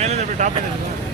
மேலே போய் டாப் பண்ணி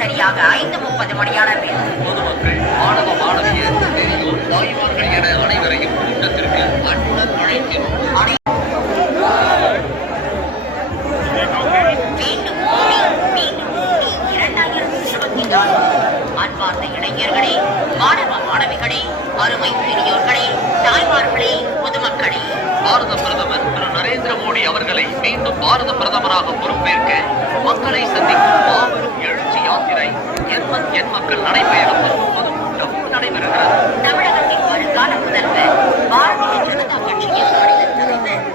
சரியாக ஐந்து முப்பது மணியான பொதுமக்கள் நடைபயணம் பொது கூட்டம் நடைபெறுகிறது தமிழகத்தின் வருங்கால முதல்வர் பாரதிய ஜனதா கட்சியின் மாநில தலைவர்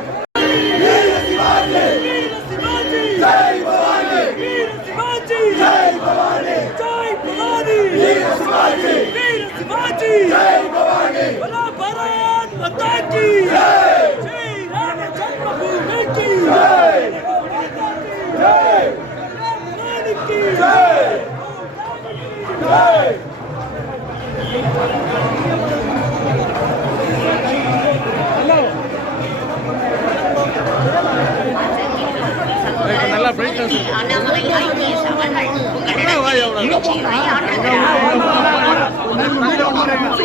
Hey! நல்லா பிரைட்னஸ் அண்ணாமலை ஐபிஎஸ் அவர்கள் உங்களிடம்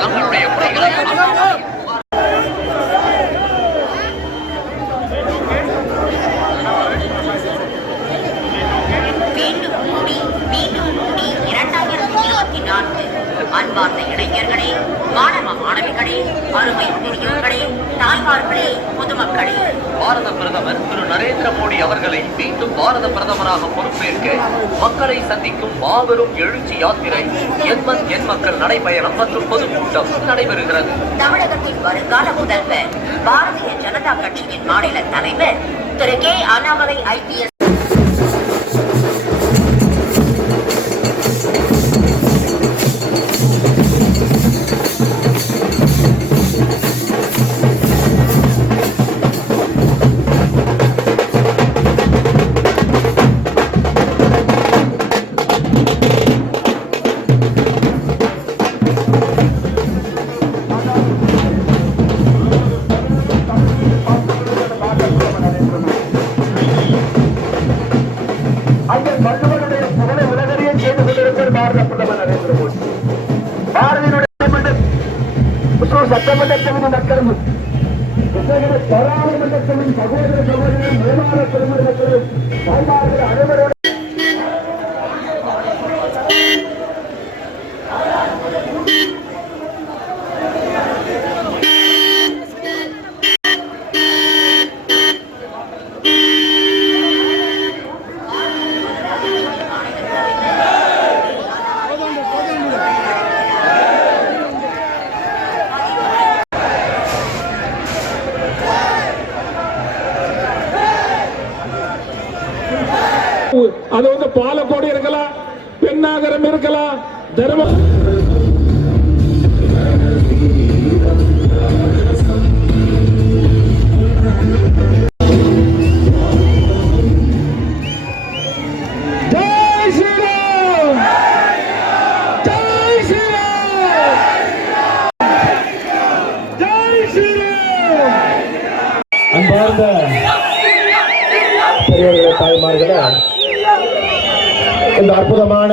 தங்களுடைய நரேந்திர மோடி அவர்களை மீண்டும் பாரத பிரதமராக பொறுப்பேற்க மக்களை சந்திக்கும் மாபெரும் எழுச்சி யாத்திரை எண்மன் எண் மக்கள் நடைபயணம் மற்றும் பொதுக்கூட்டம் நடைபெறுகிறது. தமிழகத்தின் வருங்கால முதல்வர் பாரதிய ஜனதா கட்சியின் மாநில தலைவர் திரு கே. அண்ணாமலை ஐபிஎஸ் சகோதர சகோதரர்கள் தர்ம அன்பார்ந்த பெரியவர்களே தாய்மார்களே இந்த அற்புதமான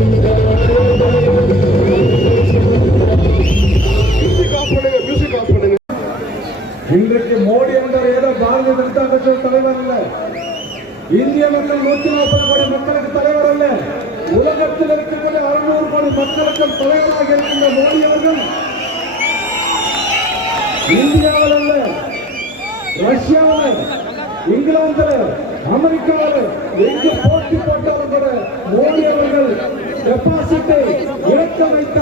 நூத்தி நாற்பது கோடி மக்களுக்கு தலைவர் அல்ல. உலகத்தில் இருக்கக்கூடிய அறுநூறு கோடி மக்களுக்கு தலைவராக இருக்கின்ற மோடி அவர்கள் இந்தியாவில் அல்ல ரஷ்யாவில் இங்கிலாந்தில் அமெரிக்காவில் எங்கு போட்டி போட்டாலும் கூட மோடி அவர்கள் டெபாசிட்டை இறக்க வைத்த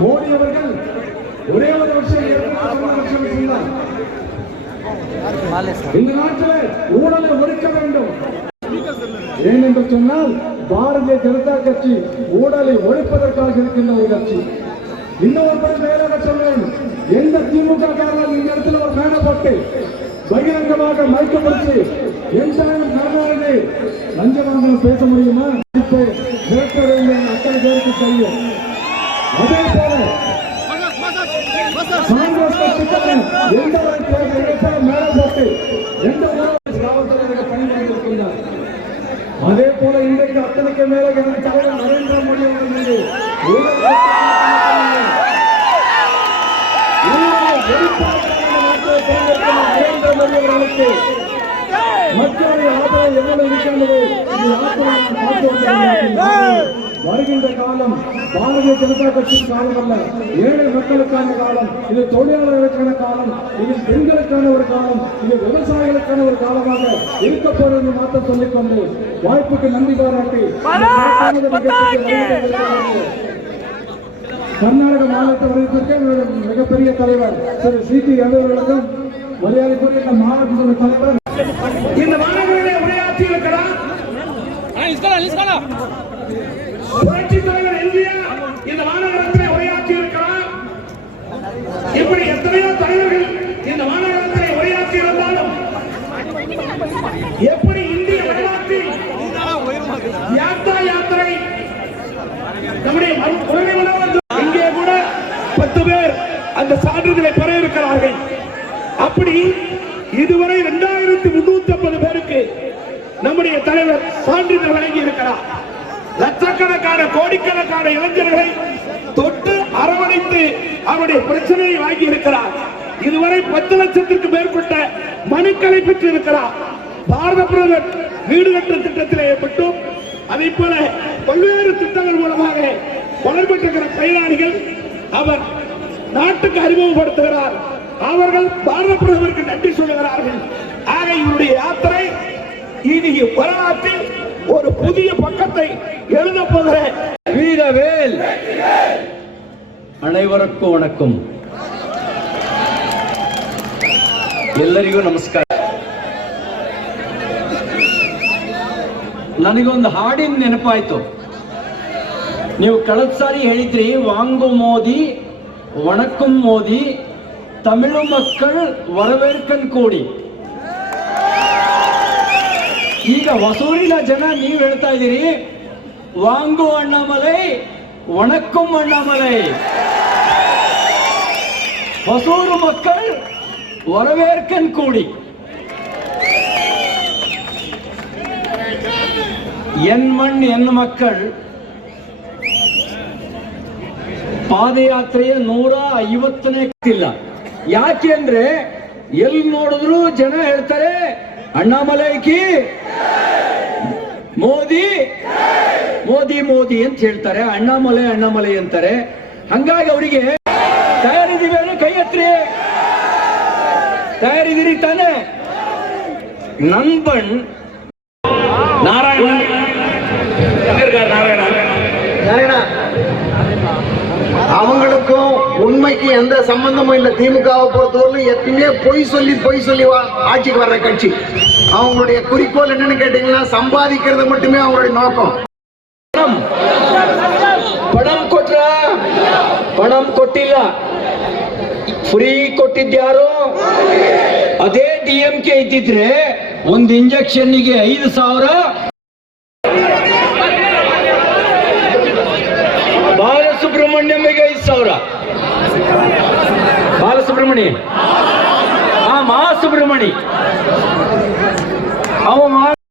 மோடி அவர்கள் ஒரே ஒரு வருஷம் இந்த நாட்டில் ஊழலை ஒழிக்க வேண்டும் ஏனென்று சொன்னால் பாரதிய ஜனதா கட்சி ஊழலை ஒழிப்பதற்காக இருக்கின்ற ஒரு கட்சி. இன்னொரு படம் வேறாக சொல்வேன் எந்த திமுக காரர்கள் இந்த இடத்துல ஒரு மேடை போட்டு பகிரங்கமாக மயக்கப்படுத்தி எந்த கருணாநிதி லஞ்ச பேச முடியுமா? நிறுத்த வேண்டும் அத்தனை பேருக்கு தெரியும். அதே போல காங்கிரஸ் கட்சிக்காரன் எந்த ஒரு இடத்துல போட்டு எந்த ஒரு காவல்துறையாக பணிபுரிந்திருக்கின்றார் அதே போல இன்றைக்கு அத்தனைக்கு தலைவர் நரேந்திர மோடி அவர்கள் மீது நரேந்திர மோடி அவர்களுக்கு மக்களுடைய ஆதரவு எவ்வளவு இருக்கின்றது. வருகின்ற காலம் பாரதிய ஜனதா கட்சியின் காலம் அல்ல ஏழை மக்களுக்கான காலம் இது தொழிலாளர்களுக்கான காலம் இது பெண்களுக்கான ஒரு காலம் இது விவசாயிகளுக்கான ஒரு காலமாக இருக்க போறது மாற்றம் சொல்லிக்கொண்டு வாய்ப்புக்கு நன்றி பாராட்டி. கர்நாடக மாநிலத்தை வருவதற்கு மிகப்பெரிய தலைவர் திரு சி டி அவர்களுக்கும் மரியாதைக்குரிய மாவட்டத்தின் தலைவர் இந்த மாணவர்களை உரையாற்றி இருக்கிறார் புரட்சி தலைவர் எம்ஜிஆர் இந்த மாநகரத்திலே உரையாற்றி இப்படி எத்தனையோ தலைவர்கள் இந்த மாநகரத்தை உரையாற்றி இருந்தாலும் எப்படி இந்திய வரலாற்றில் யாத்ரா யாத்திரை நம்முடைய மண்- உரிமை வந்து இங்கே கூட பத்து பேர் அந்த சான்றிதழை பெற இருக்கிறார்கள். அப்படி இதுவரை இரண்டாயிரத்தி முன்னூத்தி ஐம்பது பேர் நம்முடைய தலைவர் சான்றிதழ் வழங்கி இருக்கிறார் லட்சக்கணக்கான கோடிக்கணக்கான இளைஞர்களை தொட்டு அரவணைத்து அவருடைய பிரச்சனையை வாங்கி இருக்கிறார் இதுவரை பத்து லட்சத்திற்கு மேற்பட்ட மனுக்களை பெற்று இருக்கிறார் பாரத பிரதமர் வீடு கட்ட திட்டத்திலே மட்டும் அதே போல பல்வேறு திட்டங்கள் மூலமாக வளர்பெற்றிருக்கிற பயனாளிகள் அவர் நாட்டுக்கு அறிமுகப்படுத்துகிறார். அவர்கள் பாரத பிரதமருக்கு நன்றி சொல்லுகிறார்கள். இனி வரலாற்றில் ஒரு புதிய பக்கத்தை எழுத போகிற வீரவேல் அனைவருக்கும் வணக்கம் ಎಲ್ಲರಿಗೂ ನಮಸ್ಕಾರ ನನಗೊಂದು ಹಾಡಿನ ನೆನಪಾಯ್ತು ನೀವು ಕಳೆದ ಸಾರಿ ಹೇಳಿದ್ರಿ ವಾಂಗು ಮೋದಿ ವಣಕಂ ಮೋದಿ ತಮಿಳು ಮಕ್ಕಳು ವರವೇರ್ಕನ್ ಕೋಡಿ ಈಗ ಹೊಸೂರಿನ ಜನ ನೀವು ಹೇಳ್ತಾ ಇದ್ದೀರಿ, ವಾಂಗು ಅಣ್ಣಾಮಲೈ ಒಣಕ್ಕುಂ ಅಣ್ಣಾಮಲೈ. ಹೊಸೂರು ಮಕ್ಕಳು வரவேற்கன் ಕೂಡಿ. ಎನ್ ಮಣ್ಣು ಎನ್ ಮಕ್ಕಳು ಪಾದಯಾತ್ರೆಯ ನೂರ ಐವತ್ತನೇ ಇಲ್ಲ ಯಾಕೆಂದ್ರೆ ಎಲ್ಲಿ ನೋಡಿದ್ರು ಜನ ಹೇಳ್ತಾರೆ ಅಣ್ಣಾಮಲೈಕಿ ಮೋದಿ ಮೋದಿ ಮೋದಿ ಅಂತ ಹೇಳ್ತಾರೆ ಅಣ್ಣಾಮಲೈ ಅಣ್ಣಾಮಲೈ ಅಂತಾರೆ ಹಂಗಾಗಿ ಅವರಿಗೆ ತಯಾರಿದ್ದೀವಿ ಕೈ ಎತ್ರಿ ತಯಾರಿದ್ದೀರಿ ತಾನೆ நண்பன் நாராயணன் எங்க இருக்கார் நாராயணன் நாராயணா அவங்களுக்கும் உண்மைக்கு எந்த சம்பந்தமும் இல்லை திமுகவை பொறுத்தவரையிலும் எப்பயுமே பொய் சொல்லி பொய் சொல்லி வா- ஆட்சிக்கு வர்ற கட்சி அவங்களுடைய குறிக்கோள் என்னன்னு கேட்டீங்கன்னா சம்பாதிக்கிறது மட்டுமே அவங்களுடைய நோக்கம் ಪಣಂ ಪಣಂ ಕೊಟ್ರ ಪಣಂ ಕೊಟ್ಟಿಲ್ಲ ಫ್ರೀ ಕೊಟ್ಟಿದ್ಯಾರು ಅದೇ ಡಿ ಎಂ ಕೆ ಇದ್ದಿದ್ರೆ ಒಂದು ಇಂಜೆಕ್ಷನ್ಗೆ ಐದು ಸಾವಿರ சுப்பிரமணி மா சுப்பிரமணி